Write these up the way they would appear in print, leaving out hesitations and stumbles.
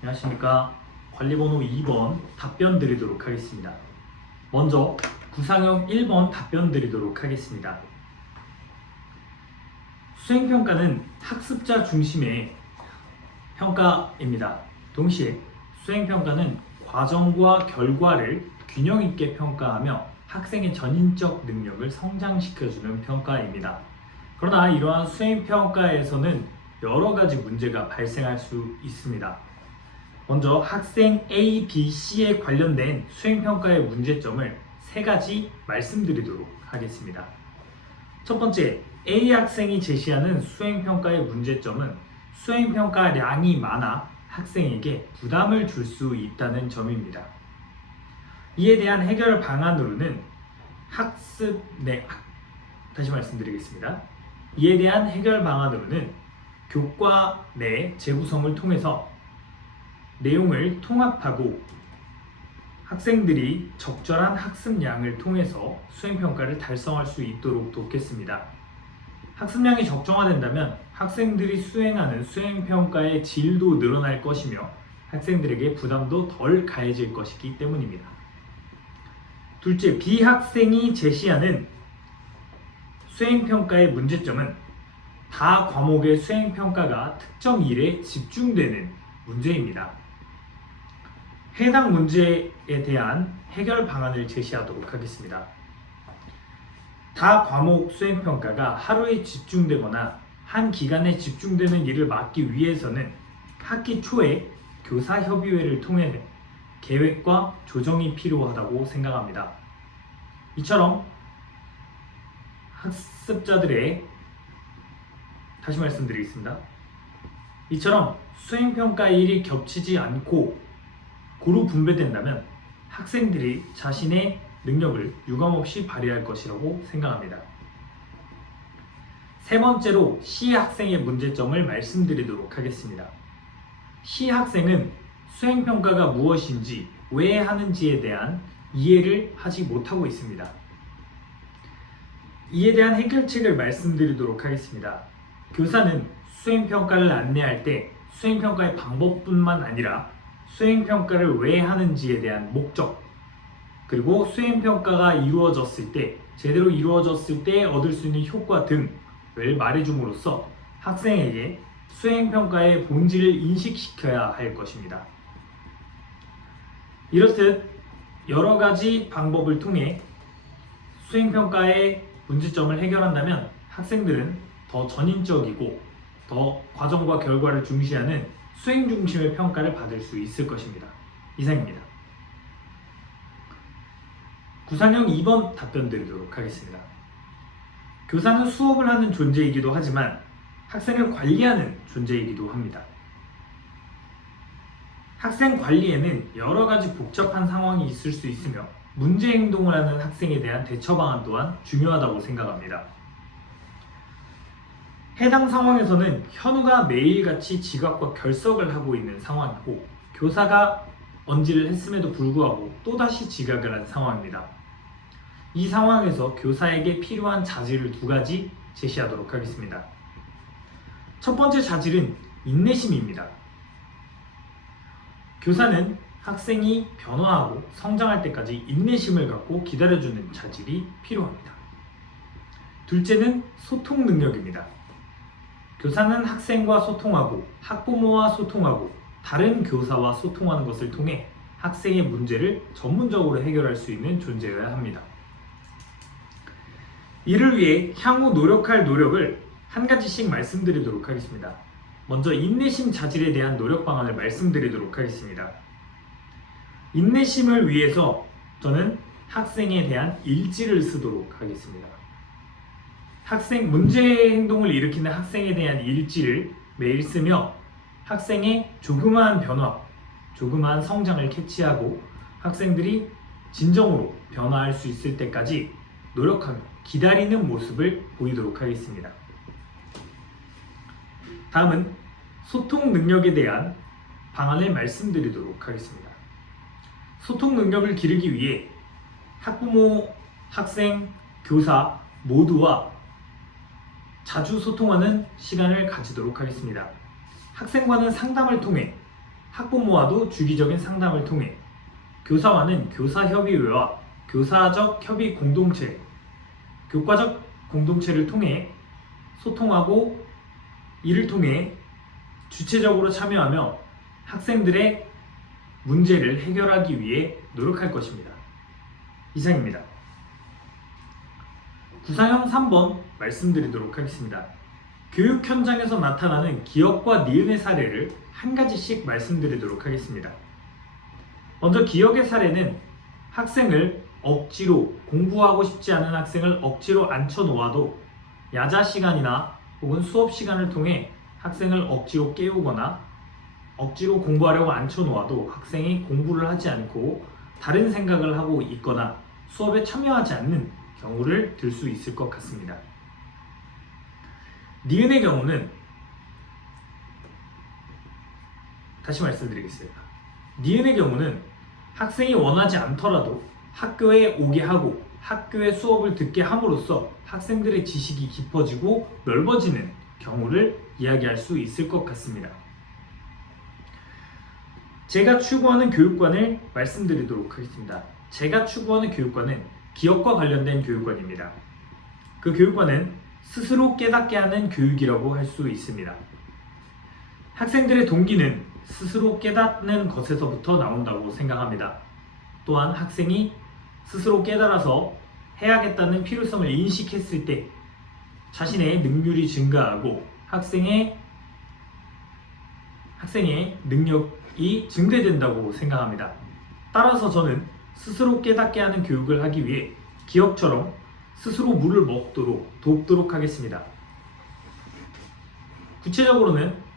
안녕하십니까. 관리번호 2번 답변 드리도록 하겠습니다. 먼저 구상형 1번 답변 드리도록 하겠습니다. 수행평가는 학습자 중심의 평가입니다. 동시에 수행평가는 과정과 결과를 균형 있게 평가하며 학생의 전인적 능력을 성장시켜주는 평가입니다. 그러나 이러한 수행평가에서는 여러 가지 문제가 발생할 수 있습니다. 먼저 학생 A, B, C에 관련된 수행평가의 문제점을 세 가지 말씀드리도록 하겠습니다. 첫 번째, A 학생이 제시하는 수행평가의 문제점은 수행평가량이 많아 학생에게 부담을 줄 수 있다는 점입니다. 이에 대한 해결 방안으로는 다시 말씀드리겠습니다. 이에 대한 해결 방안으로는 교과 내 재구성을 통해서 내용을 통합하고 학생들이 적절한 학습량을 통해서 수행평가를 달성할 수 있도록 돕겠습니다. 학습량이 적정화된다면 학생들이 수행하는 수행평가의 질도 늘어날 것이며 학생들에게 부담도 덜 가해질 것이기 때문입니다. 둘째, B 학생이 제시하는 수행평가의 문제점은 다 과목의 수행평가가 특정 일에 집중되는 문제입니다. 해당 문제에 대한 해결 방안을 제시하도록 하겠습니다. 다 과목 수행평가가 하루에 집중되거나 한 기간에 집중되는 일을 막기 위해서는 학기 초에 교사협의회를 통해 계획과 조정이 필요하다고 생각합니다. 이처럼 다시 말씀드리겠습니다. 이처럼 수행평가일이 겹치지 않고 고루 분배된다면 학생들이 자신의 능력을 유감없이 발휘할 것이라고 생각합니다. 세 번째로 C 학생의 문제점을 말씀드리도록 하겠습니다. C 학생은 수행평가가 무엇인지, 왜 하는지에 대한 이해를 하지 못하고 있습니다. 이에 대한 해결책을 말씀드리도록 하겠습니다. 교사는 수행평가를 안내할 때 수행평가의 방법뿐만 아니라 수행평가를 왜 하는지에 대한 목적, 그리고 수행평가가 이루어졌을 때, 제대로 이루어졌을 때 얻을 수 있는 효과 등을 말해줌으로써 학생에게 수행평가의 본질을 인식시켜야 할 것입니다. 이렇듯 여러 가지 방법을 통해 수행평가의 문제점을 해결한다면 학생들은 더 전인적이고 더 과정과 결과를 중시하는 수행 중심의 평가를 받을 수 있을 것입니다. 이상입니다. 구상형 2번 답변 드리도록 하겠습니다. 교사는 수업을 하는 존재이기도 하지만 학생을 관리하는 존재이기도 합니다. 학생 관리에는 여러 가지 복잡한 상황이 있을 수 있으며 문제 행동을 하는 학생에 대한 대처 방안 또한 중요하다고 생각합니다. 해당 상황에서는 현우가 매일같이 지각과 결석을 하고 있는 상황이고 교사가 언지를 했음에도 불구하고 또다시 지각을 한 상황입니다. 이 상황에서 교사에게 필요한 자질을 두 가지 제시하도록 하겠습니다. 첫 번째 자질은 인내심입니다. 교사는 학생이 변화하고 성장할 때까지 인내심을 갖고 기다려주는 자질이 필요합니다. 둘째는 소통 능력입니다. 교사는 학생과 소통하고 학부모와 소통하고 다른 교사와 소통하는 것을 통해 학생의 문제를 전문적으로 해결할 수 있는 존재여야 합니다. 이를 위해 향후 노력할 노력을 한 가지씩 말씀드리도록 하겠습니다. 먼저 인내심 자질에 대한 노력 방안을 말씀드리도록 하겠습니다. 인내심을 위해서 저는 학생에 대한 일지를 쓰도록 하겠습니다. 문제 행동을 일으키는 학생에 대한 일지를 매일 쓰며 학생의 조그마한 변화, 조그마한 성장을 캐치하고 학생들이 진정으로 변화할 수 있을 때까지 노력하며 기다리는 모습을 보이도록 하겠습니다. 다음은 소통 능력에 대한 방안을 말씀드리도록 하겠습니다. 소통 능력을 기르기 위해 학부모, 학생, 교사 모두와 자주 소통하는 시간을 가지도록 하겠습니다. 학생과는 상담을 통해 학부모와도 주기적인 상담을 통해 교사와는 교사협의회와 교사적 협의 공동체, 교과적 공동체를 통해 소통하고 이를 통해 주체적으로 참여하며 학생들의 문제를 해결하기 위해 노력할 것입니다. 이상입니다. 구상형 3번 말씀드리도록 하겠습니다. 교육 현장에서 나타나는 기억과 니은의 사례를 한 가지씩 말씀드리도록 하겠습니다. 먼저 기억의 사례는 학생을 억지로 공부하고 싶지 않은 학생을 억지로 앉혀놓아도 야자 시간이나 혹은 수업 시간을 통해 학생을 억지로 깨우거나 억지로 공부하려고 앉혀놓아도 학생이 공부를 하지 않고 다른 생각을 하고 있거나 수업에 참여하지 않는 경우를 들 수 있을 것 같습니다. 니은의 경우는 다시 말씀드리겠습니다. 니은의 경우는 학생이 원하지 않더라도 학교에 오게 하고 학교의 수업을 듣게 함으로써 학생들의 지식이 깊어지고 넓어지는 경우를 이야기할 수 있을 것 같습니다. 제가 추구하는 교육관을 말씀드리도록 하겠습니다. 제가 추구하는 교육관은 기억과 관련된 교육관입니다. 그 교육관은 스스로 깨닫게 하는 교육이라고 할 수 있습니다. 학생들의 동기는 스스로 깨닫는 것에서부터 나온다고 생각합니다. 또한 학생이 스스로 깨달아서 해야겠다는 필요성을 인식했을 때 자신의 능률이 증가하고 학생의 능력이 증대된다고 생각합니다. 따라서 저는 스스로 깨닫게 하는 교육을 하기 위해 기억처럼 스스로 물을 먹도록 돕도록 하겠습니다. 구체적으로는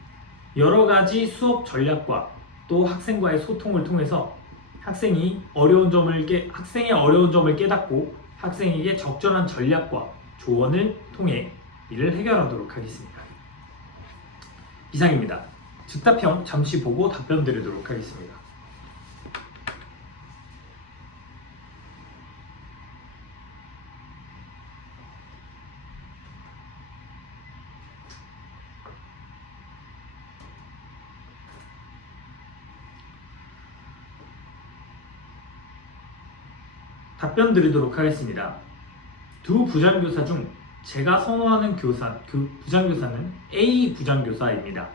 여러 가지 수업 전략과 또 학생과의 소통을 통해서 학생의 어려운 점을 깨닫고 학생에게 적절한 전략과 조언을 통해 이를 해결하도록 하겠습니다. 이상입니다. 즉답형 잠시 보고 답변 드리도록 하겠습니다. 답변 드리도록 하겠습니다. 두 부장교사 중 제가 선호하는 부장교사는 A 부장교사입니다.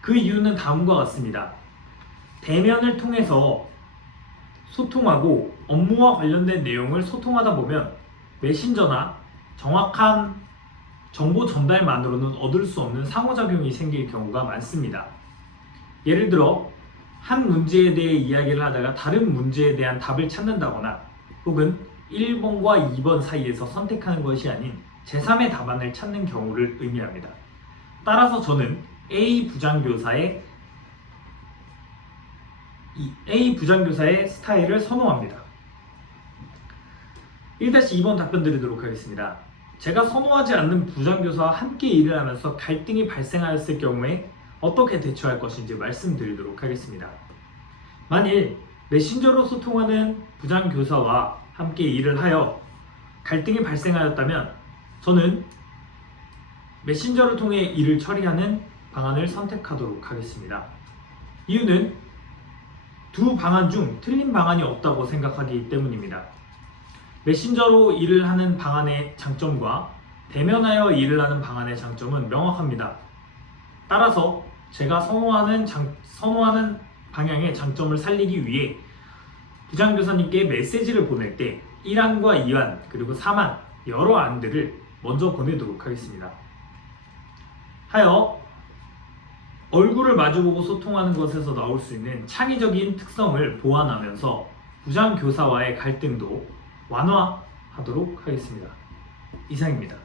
그 이유는 다음과 같습니다. 대면을 통해서 소통하고 업무와 관련된 내용을 소통하다 보면 메신저나 정확한 정보 전달만으로는 얻을 수 없는 상호작용이 생길 경우가 많습니다. 예를 들어 한 문제에 대해 이야기를 하다가 다른 문제에 대한 답을 찾는다거나 혹은 1번과 2번 사이에서 선택하는 것이 아닌 제3의 답안을 찾는 경우를 의미합니다. 따라서 저는 A 부장교사의 스타일을 선호합니다. 1-2번 답변 드리도록 하겠습니다. 제가 선호하지 않는 부장교사와 함께 일을 하면서 갈등이 발생하였을 경우에 어떻게 대처할 것인지 말씀드리도록 하겠습니다. 만일 메신저로 소통하는 부장교사와 함께 일을 하여 갈등이 발생하였다면 저는 메신저를 통해 일을 처리하는 방안을 선택하도록 하겠습니다. 이유는 두 방안 중 틀린 방안이 없다고 생각하기 때문입니다. 메신저로 일을 하는 방안의 장점과 대면하여 일을 하는 방안의 장점은 명확합니다. 따라서 제가 선호하는 방향의 장점을 살리기 위해 부장교사님께 메시지를 보낼 때 1안과 2안 그리고 3안 여러 안들을 먼저 보내도록 하겠습니다. 하여 얼굴을 마주보고 소통하는 것에서 나올 수 있는 창의적인 특성을 보완하면서 부장교사와의 갈등도 완화하도록 하겠습니다. 이상입니다.